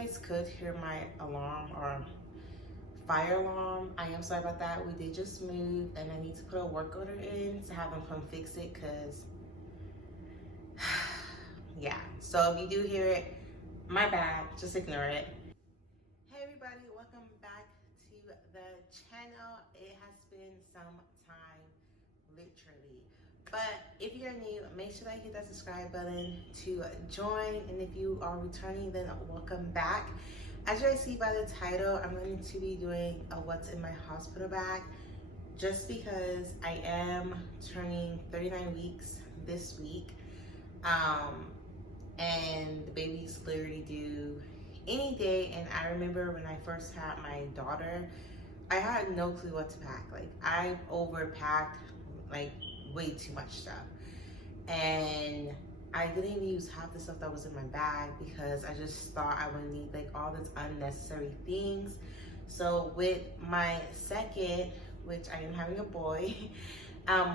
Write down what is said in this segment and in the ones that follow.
guys could hear my alarm or fire alarm, I am sorry about that. We did just move and I need to put a work order in to have them come fix it because yeah. So if you do hear it, my bad, just ignore it. Hey everybody, welcome back to the channel. It has been some time, literally. But if you're new, make sure that you hit that subscribe button to join. And if you are returning, then welcome back. As you guys see by the title, I'm going to be doing a what's in my hospital bag just because I am turning 39 weeks this week. And the baby's literally due any day. And I remember when I first had my daughter, I had no clue what to pack. Like, I overpacked like way too much stuff, and I didn't even use half the stuff that was in my bag because I just thought I would need like all these unnecessary things. So with my second, which I am having a boy,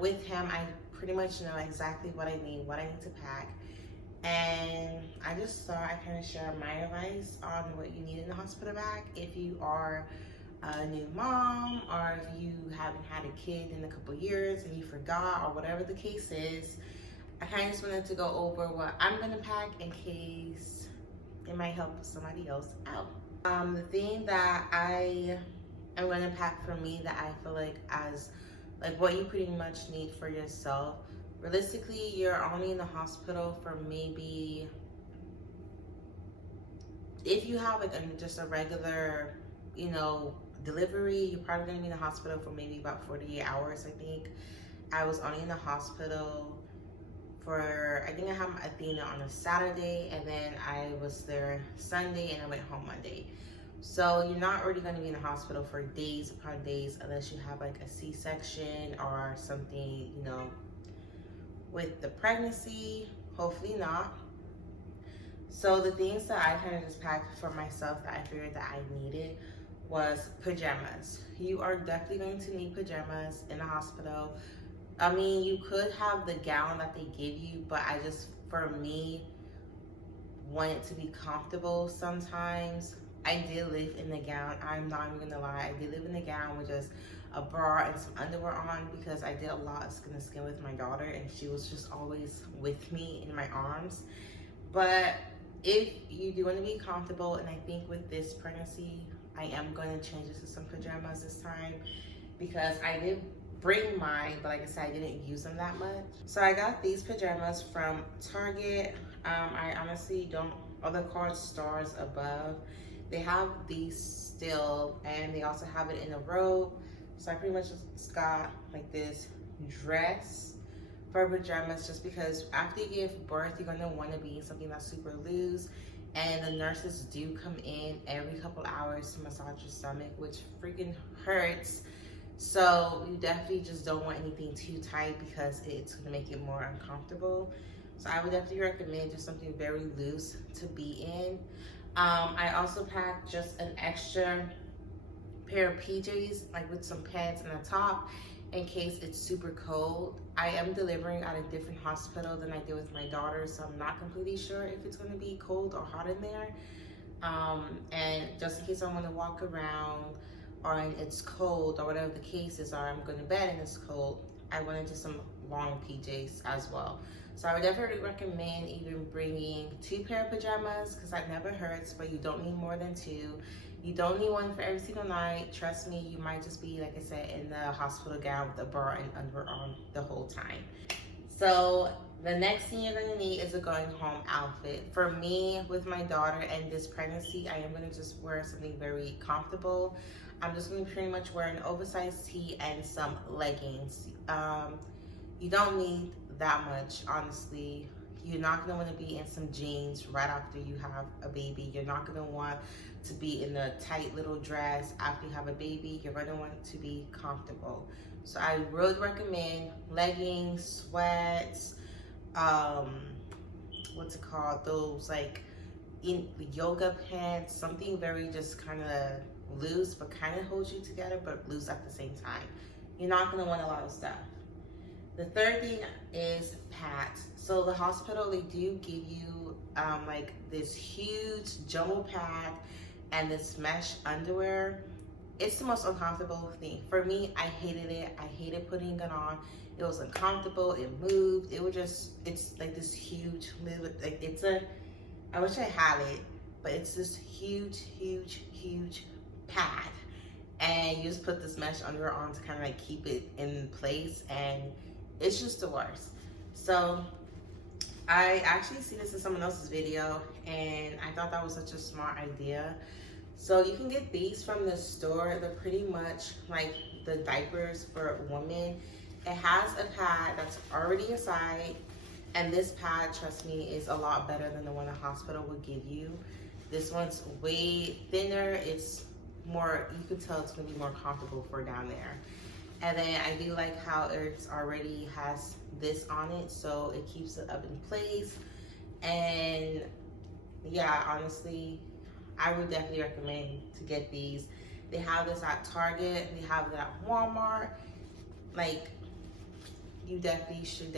with him I pretty much know exactly what I need to pack. And I just thought I kind of share my advice on what you need in the hospital bag if you are a new mom, or if you haven't had a kid in a couple years and you forgot, or whatever the case is. I kind of just wanted to go over what I'm gonna pack in case it might help somebody else out. The thing that I am gonna pack for me that I feel like as like what you pretty much need for yourself. Realistically, you're only in the hospital for maybe, if you have like just a regular, you know, delivery, you're probably gonna be in the hospital for maybe about 48 hours, I think. I was only in the hospital for, I think I had Athena on a Saturday, and then I was there Sunday, and I went home Monday. So you're not already gonna be in the hospital for days upon days unless you have like a C-section or something, you know, with the pregnancy, hopefully not. So the things that I kind of just packed for myself that I figured that I needed was pajamas. You are definitely going to need pajamas in the hospital. I mean, you could have the gown that they give you, but I just, for me, want it to be comfortable sometimes. I did live in the gown. I'm not even gonna lie. I did live in the gown with just a bra and some underwear on because I did a lot of skin to skin with my daughter, and she was just always with me in my arms. But if you do want to be comfortable, and I think with this pregnancy, I am going to change it to some pajamas this time because I did bring mine, but like I said, I didn't use them that much. So I got these pajamas from Target. I honestly don't, other card stars above, they have these still, and they also have it in a robe. So I pretty much just got like this dress for pajamas just because after you give birth, you're gonna want to be in something that's super loose. And the nurses do come in every couple hours to massage your stomach, which freaking hurts. So you definitely just don't want anything too tight because it's gonna make it more uncomfortable. So I would definitely recommend just something very loose to be in. I also packed just an extra pair of PJs, like with some pants and a top, in case it's super cold. I am delivering at a different hospital than I did with my daughter, so I'm not completely sure if it's gonna be cold or hot in there. And just in case I wanna walk around or it's cold or whatever the case is, or I'm going to bed and it's cold, I went into some long PJs as well. So I would definitely recommend even bringing 2 pair of pajamas because that never hurts, but you don't need more than 2. You don't need one for every single night. Trust me, you might just be, like I said, in the hospital gown with a bra and underwear on the whole time. So the next thing you're going to need is a going home outfit. For me, with my daughter and this pregnancy, I am going to just wear something very comfortable. I'm just going to pretty much wear an oversized tee and some leggings. You don't need that much, honestly. You're not going to want to be in some jeans right after you have a baby. You're not going to want to be in a tight little dress after you have a baby. You're going to want to be comfortable. So I would recommend leggings, sweats, what's it called? Those like yoga pants, something very just kind of loose but kind of holds you together but loose at the same time. You're not going to want a lot of stuff. The third thing is pads. So the hospital, they do give you like this huge jumbo pad and this mesh underwear. It's the most uncomfortable thing. For me, I hated it. I hated putting it on. It was uncomfortable, it moved. It was just, it's like this huge, like it's a, I wish I had it, but it's this huge, huge, huge pad. And you just put this mesh under on to kind of like keep it in place, and it's just the worst. So I actually see this in someone else's video, and I thought that was such a smart idea. So you can get these from the store. They're pretty much like the diapers for women. It has a pad that's already inside, and this pad, trust me, is a lot better than the one the hospital would give you. This one's way thinner. It's more, you can tell it's gonna be more comfortable for down there. And then I do like how it's already has this on it, so it keeps it up in place. And yeah, honestly, I would definitely recommend to get these. They have this at Target, they have it at Walmart. Like, you should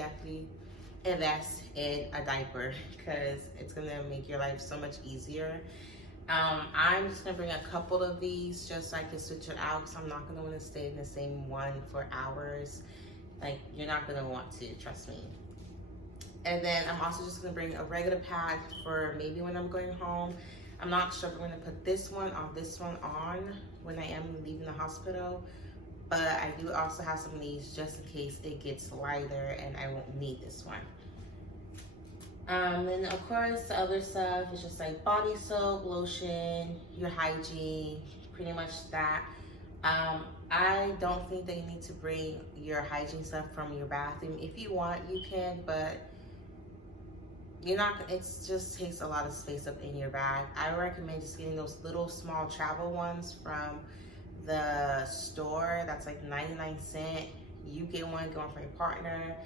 invest in a diaper, because it's gonna make your life so much easier. I'm just gonna bring a couple of these just so I can switch it out, because I'm not gonna want to stay in the same one for hours. Like, you're not gonna want to, trust me. And then I'm also just gonna bring a regular pad for maybe when I'm going home. I'm not sure if I'm gonna put this one on when I am leaving the hospital, but I do also have some of these just in case it gets lighter and I won't need this one. Then of course the other stuff is just like body soap, lotion, your hygiene, pretty much that. I don't think that you need to bring your hygiene stuff from your bathroom. If you want, you can, but you're not, it just takes a lot of space up in your bag. I recommend just getting those little small travel ones from the store. That's like 99¢. You get one for your partner.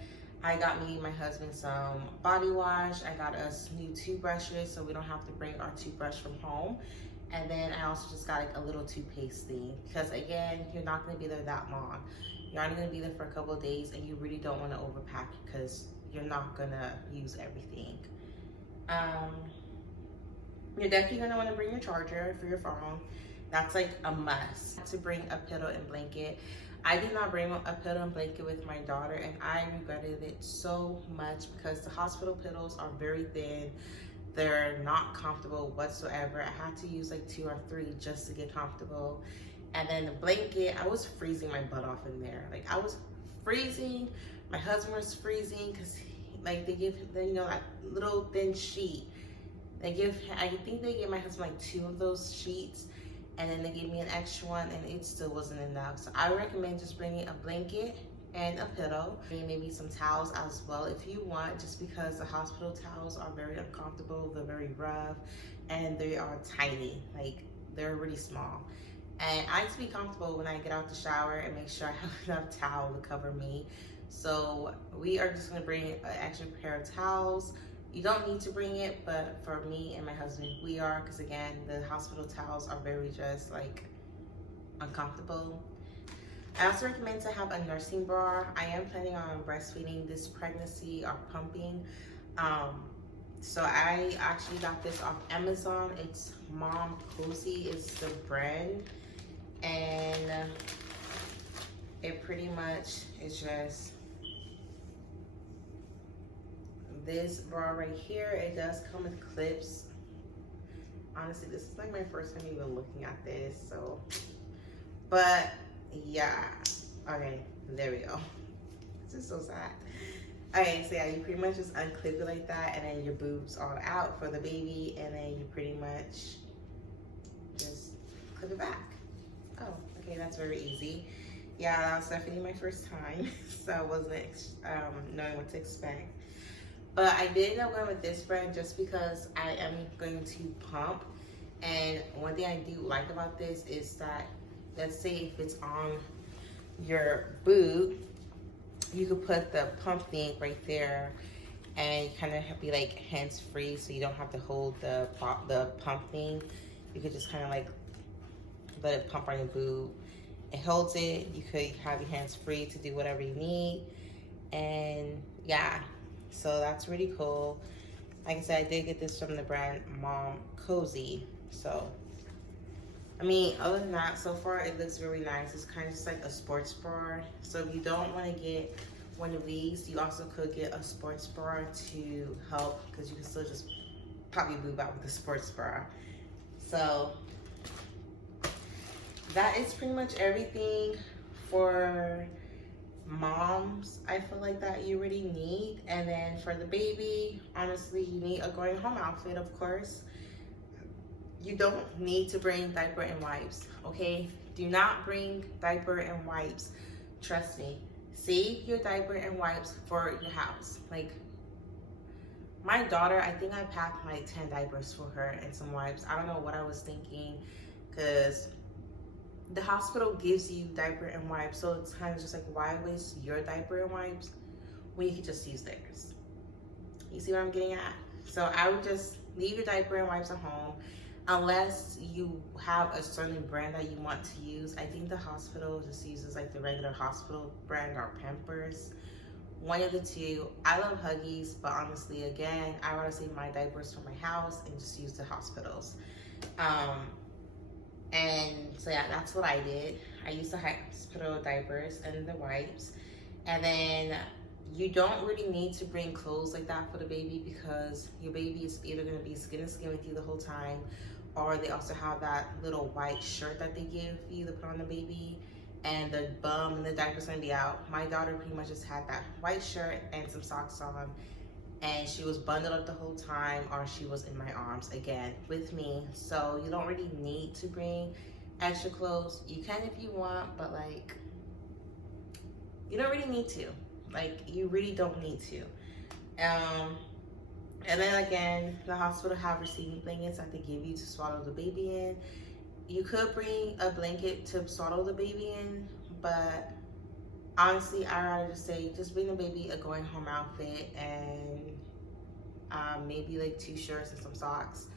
I got me and my husband some body wash. I got us new toothbrushes so we don't have to bring our toothbrush from home. And then I also just got like a little toothpaste thing, because again, you're not gonna be there that long. You're only gonna be there for a couple of days, and you really don't wanna overpack because you're not gonna use everything. You're definitely gonna wanna bring your charger for your phone. That's like a must. To bring a pillow and blanket. I did not bring a pillow and blanket with my daughter, and I regretted it so much because the hospital pillows are very thin. They're not comfortable whatsoever. I had to use like 2 or 3 just to get comfortable. And then the blanket, I was freezing my butt off in there. Like, I was freezing. My husband was freezing because like they give them, you know, that little thin sheet. I think they gave my husband like 2 of those sheets, and then they gave me an extra one, and it still wasn't enough. So I recommend just bringing a blanket and a pillow, and maybe some towels as well if you want, just because the hospital towels are very uncomfortable, they're very rough, and they are tiny. Like, they're really small. And I like to be comfortable when I get out the shower and make sure I have enough towel to cover me. So we are just gonna bring an extra pair of towels. You don't need to bring it, but for me and my husband, we are, because again, the hospital towels are very just like uncomfortable. I also recommend to have a nursing bra. I am planning on breastfeeding this pregnancy or pumping. So I actually got this off Amazon. It's Mom Cozy is the brand. And it pretty much is just this bra right here. It does come with clips. Honestly, this is like my first time even looking at this, so, but yeah. Okay, there we go. This is so sad. Okay, so yeah, you pretty much just unclip it like that, and then your boobs are out for the baby, and then you pretty much just clip it back. Oh, okay, that's very easy. Yeah, that was definitely my first time, so I wasn't knowing what to expect. But I did end up going with this brand just because I am going to pump. And one thing I do like about this is that, let's say if it's on your boob, you could put the pump thing right there, and kind of be like hands-free, so you don't have to hold the pump thing. You could just kind of like let it pump on your boob. It holds it. You could have your hands free to do whatever you need. And yeah, so that's really cool. Like I said, I did get this from the brand Mom Cozy. So, I mean, other than that, so far it looks really nice. It's kind of just like a sports bra. So if you don't want to get one of these, you also could get a sports bra to help, because you can still just pop your boob out with a sports bra. So that is pretty much everything for moms, I feel like, that you really need. And then for the baby, honestly, you need a going home outfit, of course. You don't need to bring diaper and wipes, okay? Do not bring diaper and wipes. Trust me. Save your diaper and wipes for your house. Like, my daughter, I think I packed like 10 diapers for her and some wipes. I don't know what I was thinking, because the hospital gives you diaper and wipes, so it's kind of just like, why waste your diaper and wipes when you can just use theirs? You see what I'm getting at? So I would just leave your diaper and wipes at home, unless you have a certain brand that you want to use. I think the hospital just uses like the regular hospital brand or Pampers. One of the two. I love Huggies, but honestly, again, I want to save my diapers for my house and just use the hospitals. And so yeah, that's what I did. I used the hospital diapers and the wipes. And then you don't really need to bring clothes like that for the baby, because your baby is either going to be skin to skin with you the whole time, or they also have that little white shirt that they give you to put on the baby, and the bum and the diaper's going to be out. My daughter pretty much just had that white shirt and some socks on, and she was bundled up the whole time, or she was in my arms again with me. So you don't really need to bring extra clothes. You can if you want, but like, you don't really need to. Like, you really don't need to. And then again, the hospital have receiving blankets that they give you to swaddle the baby in. You could bring a blanket to swaddle the baby in, but honestly, I'd rather just say, just bring the baby a going home outfit and maybe like 2 shirts and some socks.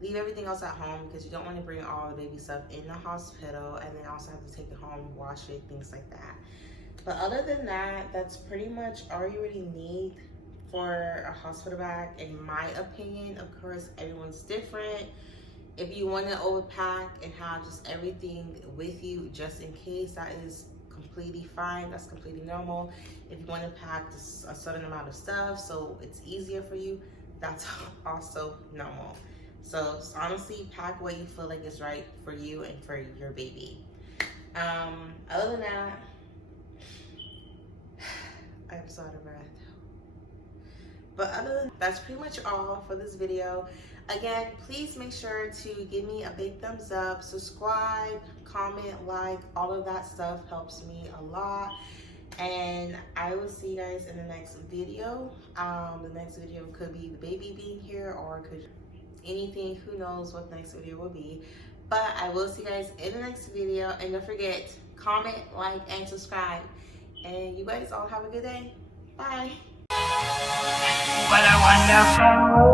Leave everything else at home, because you don't want to bring all the baby stuff in the hospital and then also have to take it home, wash it, things like that. But other than that, that's pretty much all you really need for a hospital bag, in my opinion. Of course, everyone's different. If you want to overpack and have just everything with you just in case, that is completely fine. That's completely normal. If you want to pack just a certain amount of stuff so it's easier for you, that's also normal. So honestly, pack what you feel like is right for you and for your baby. Other than that, I'm so out of breath. But other than that's pretty much all for this video. Again, please make sure to give me a big thumbs up, subscribe, comment, like, all of that stuff helps me a lot. And I will see you guys in the next video. The next video could be the baby being here, or could anything, who knows what the next video will be. But I will see you guys in the next video, and don't forget, comment, like, and subscribe. And you guys all have a good day. Bye. What a wonderful